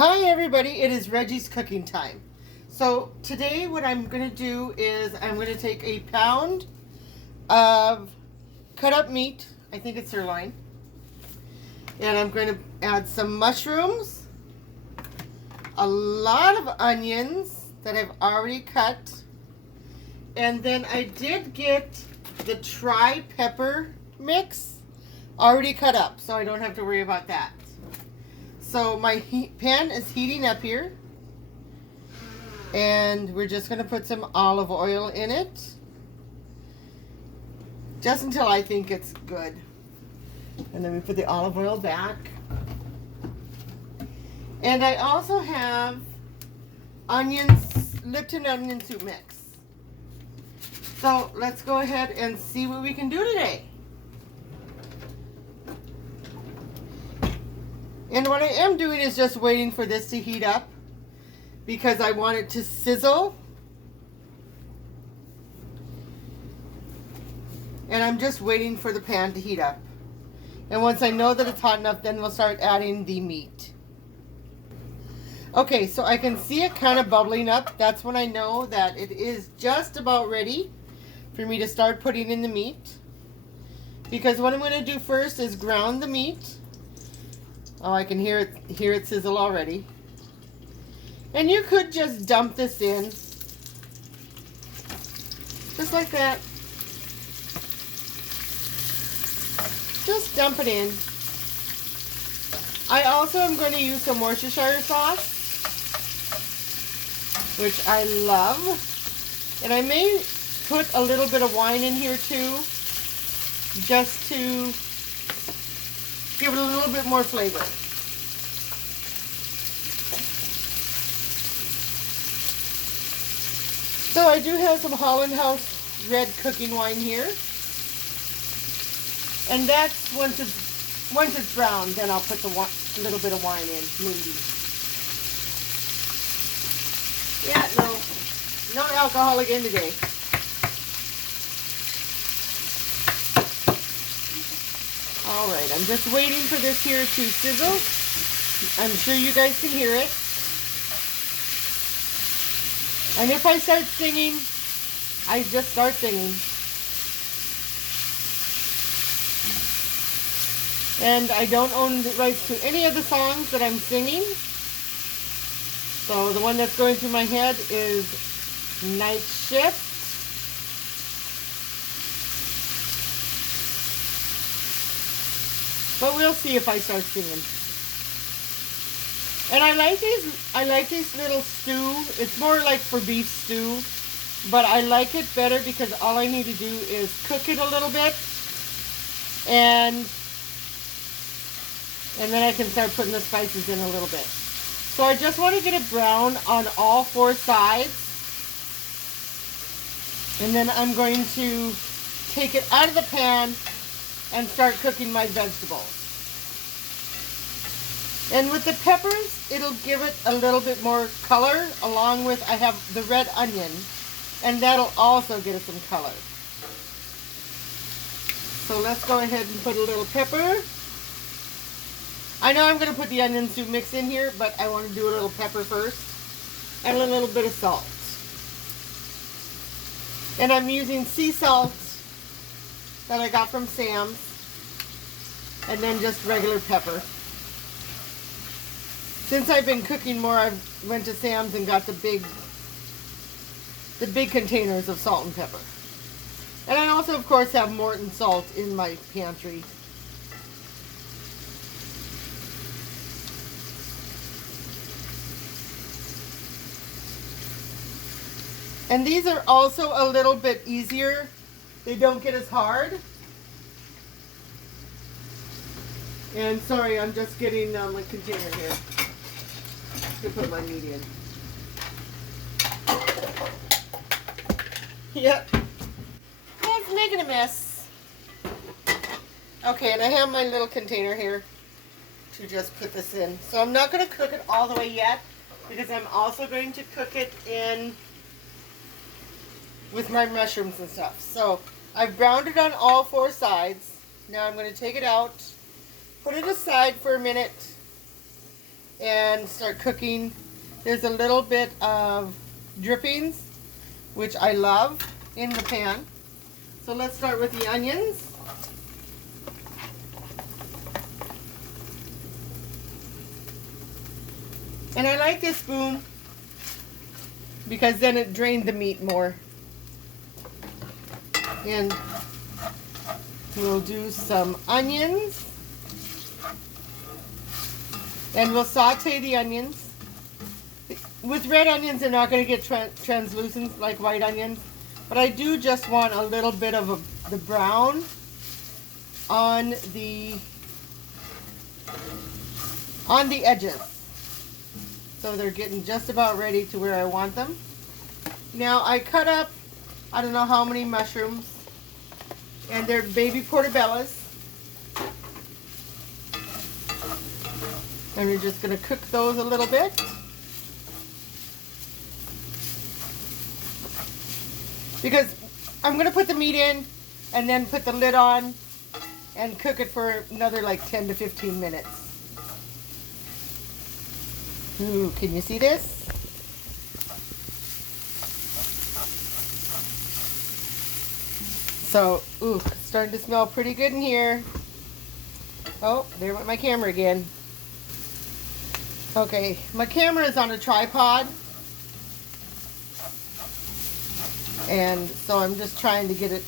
Hi everybody, it is Reggie's cooking time. So today what I'm going to do is I'm going to take a pound of cut up meat, I think it's sirloin, and I'm going to add some mushrooms, a lot of onions that I've already cut, and then I did get the tri-pepper mix already cut up, so I don't have to worry about that. So my pan is heating up here, and we're just going to put some olive oil in it, just until I think it's good. And then we put the olive oil back. And I also have onions, Lipton onion soup mix. So let's go ahead and see what we can do today. And what I am doing is just waiting for this to heat up because I want it to sizzle. And I'm just waiting for the pan to heat up. And once I know that it's hot enough, then we'll start adding the meat. Okay, so I can see it kind of bubbling up. That's when I know that it is just about ready for me to start putting in the meat. Because what I'm going to do first is ground the meat. Oh, I can hear it sizzle already. And you could just dump this in. Just like that. Just dump it in. I also am going to use some Worcestershire sauce, which I love. And I may put a little bit of wine in here too, just to give it a little bit more flavor. So I do have some Holland House red cooking wine here. And that's once it's brown, then I'll put a little bit of wine in, maybe. Yeah, no alcohol again today. Alright, I'm just waiting for this here to sizzle. I'm sure you guys can hear it. And if I start singing, I just start singing. And I don't own the rights to any of the songs that I'm singing. So the one that's going through my head is Night Shift. But we'll see if I start singing. And I like these little stew. It's more like for beef stew. But I like it better because all I need to do is cook it a little bit. And then I can start putting the spices in a little bit. So I just want to get it brown on all four sides. And then I'm going to take it out of the pan and start cooking my vegetables. And with the peppers, it'll give it a little bit more color, along with, I have the red onion, and that'll also get it some color. So let's go ahead and put a little pepper. I know I'm going to put the onion soup mix in here, but I want to do a little pepper first, and a little bit of salt. And I'm using sea salt that I got from Sam's, and then just regular pepper. Since I've been cooking more, I went to Sam's and got the big containers of salt and pepper. And I also, of course, have Morton salt in my pantry. And these are also a little bit easier. They don't get as hard. And sorry, I'm just getting a container here to put my meat in. Yep. It's making a mess. Okay, and I have my little container here to just put this in. So I'm not going to cook it all the way yet because I'm also going to cook it in with my mushrooms and stuff. So I've browned it on all four sides. Now I'm going to take it out, put it aside for a minute, and start cooking. There's a little bit of drippings, which I love, in the pan. So let's start with the onions. And I like this spoon because then it drained the meat more. And we'll do some onions. And we'll saute the onions. With red onions, they're not going to get translucent like white onions. But I do just want a little bit of the brown on the edges. So they're getting just about ready to where I want them. Now I cut up, I don't know how many mushrooms, and they're baby portobellos. And we're just going to cook those a little bit. Because I'm going to put the meat in and then put the lid on and cook it for another like 10 to 15 minutes. Ooh, can you see this? So, ooh, starting to smell pretty good in here. Oh, there went my camera again. Okay, my camera is on a tripod. And so I'm just trying to get it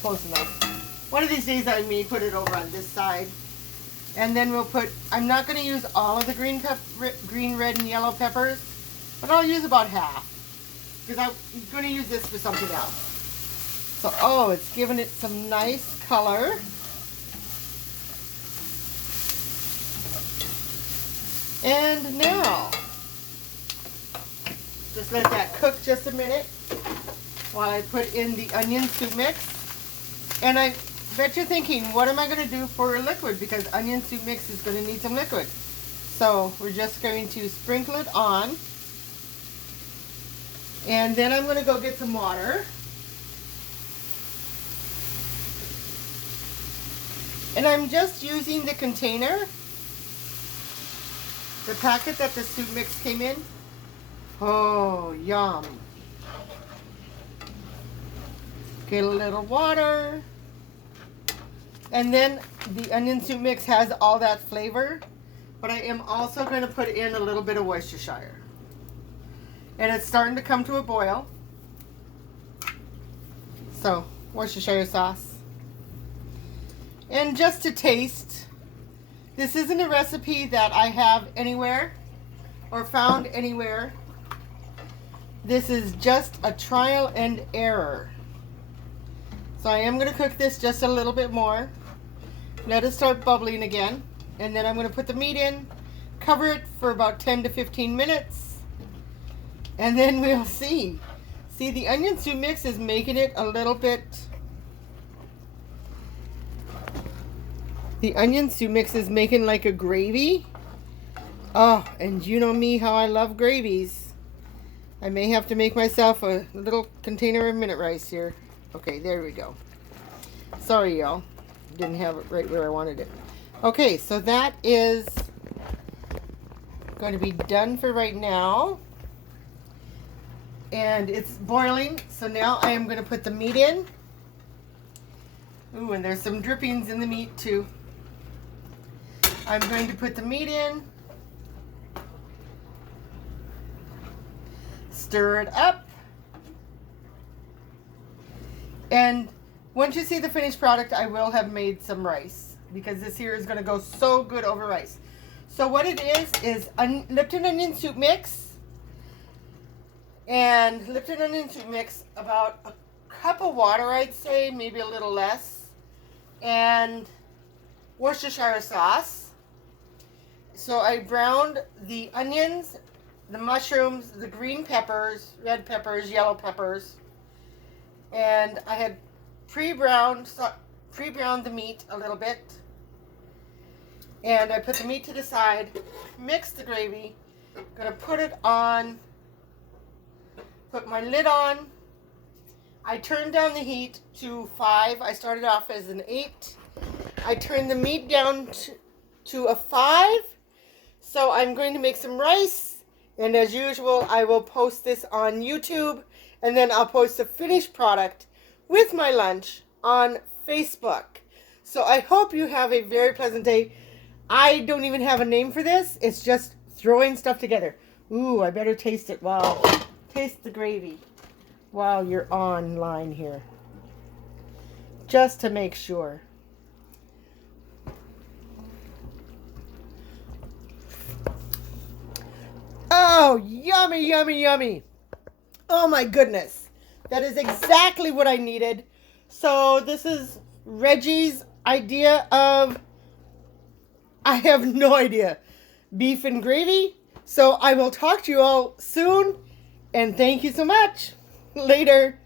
close enough. One of these days I may put it over on this side. And then we'll put, I'm not going to use all of the green, red, and yellow peppers, but I'll use about half. Because I'm going to use this for something else. So, oh, it's giving it some nice color. And now, just let that cook just a minute while I put in the onion soup mix. And I bet you're thinking, what am I going to do for a liquid? Because onion soup mix is going to need some liquid. So we're just going to sprinkle it on. And then I'm going to go get some water. And I'm just using the container, the packet that the soup mix came in. Oh, yum. Get a little water. And then the onion soup mix has all that flavor. But I am also going to put in a little bit of Worcestershire. And it's starting to come to a boil. So, Worcestershire sauce. And just to taste, this isn't a recipe that I have anywhere or found anywhere. This is just a trial and error. So I am going to cook this just a little bit more. Let it start bubbling again. And then I'm going to put the meat in, cover it for about 10 to 15 minutes. And then we'll see. See, the onion soup mix is making it a little bit... The onion soup mix is making like a gravy. Oh, and you know me, how I love gravies. I may have to make myself a little container of minute rice here. Okay, there we go. Sorry, y'all. Didn't have it right where I wanted it. Okay, so that is going to be done for right now. And it's boiling, so now I am going to put the meat in. Ooh, and there's some drippings in the meat too. I'm going to put the meat in. Stir it up. And once you see the finished product, I will have made some rice, because this here is going to go so good over rice. So what it is Lipton onion soup mix. And Lipton onion soup mix, about a cup of water, I'd say, maybe a little less. And Worcestershire sauce. So I browned the onions, the mushrooms, the green peppers, red peppers, yellow peppers. And I had pre-browned the meat a little bit. And I put the meat to the side, mixed the gravy. I'm going to put it on, put my lid on. I turned down the heat to 5. I started off as an 8. I turned the meat down to a 5. So I'm going to make some rice, and as usual, I will post this on YouTube, and then I'll post the finished product with my lunch on Facebook. So I hope you have a very pleasant day. I don't even have a name for this. It's just throwing stuff together. Ooh, I better taste it. Wow. Taste the gravy while you're online here. Just to make sure. Oh, yummy, yummy, yummy. Oh my goodness. That is exactly what I needed. So this is Reggie's idea of, I have no idea, beef and gravy. So I will talk to you all soon. And thank you so much. Later.